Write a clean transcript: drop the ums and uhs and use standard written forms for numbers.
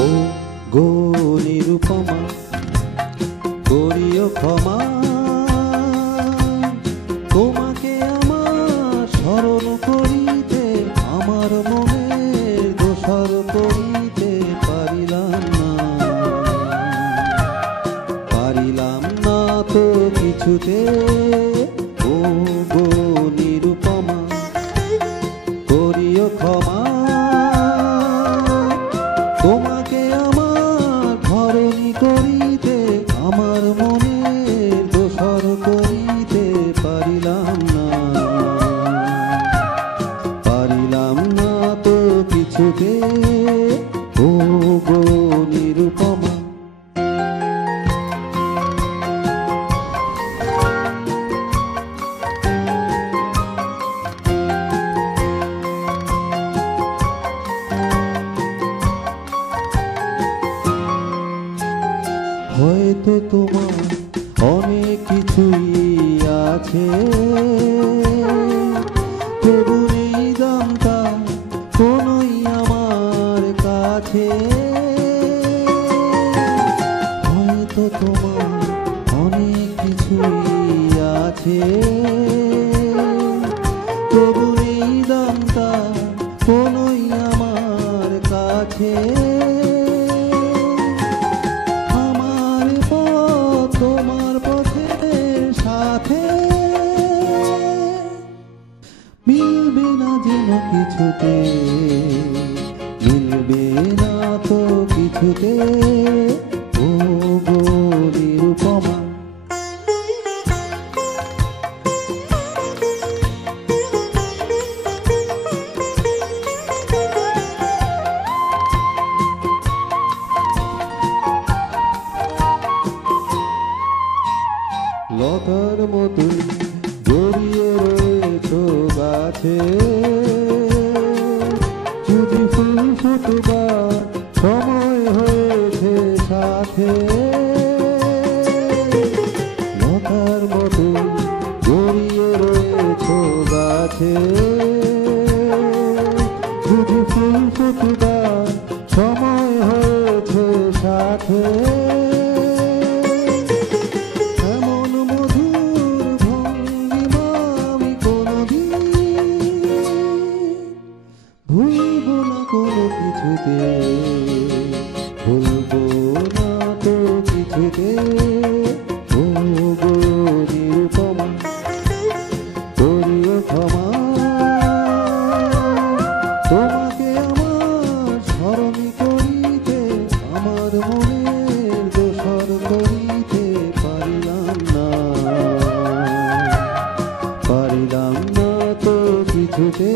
ও গো নিরুপমা করিও ক্ষমা, তোমাকে আমার স্মরণ করিতে আমার মনের দোসর করিতে পারিলাম না তো কিছুতে। ও গো নিরুপমা করিও ক্ষমা, তোমাকে আমার ধরণী করিতে আমার মনের দোসর করিতে পারিলাম না তো কিছুতে। ও গো নিরুপমা হয়তো তোমার অনেক কিছুই আছে, তবু নেই দামটা কোনোই আমার কাছে। হয়তো তোমার অনেক কিছুই আছে, তবু নেই দামটা কোনোই আমার কাছে। তোমার পথের সাথে মিলবে না যেন কিছুতে, মিলবে না তো কিছুতে। ও গো নিরুপমা লতার মতো জড়িয়ে রয়েছো গাছে, যদি ফুল ফুটবার সময় হয়েছে সাথে। লতার মতো জড়িয়ে রয়েছো গাছে, যদি ফুল ফুটবার সময় হয়েছে সাথে। ভুলবো না কোনো কিছুতে, ভুলবো না তো কিছুতে। ও গো নিরুপমা করিও ক্ষমা, তোমাকে আমার স্মরণ করিতে আমার মনের দোসর করিতে পারিলাম না তো কিছুতে।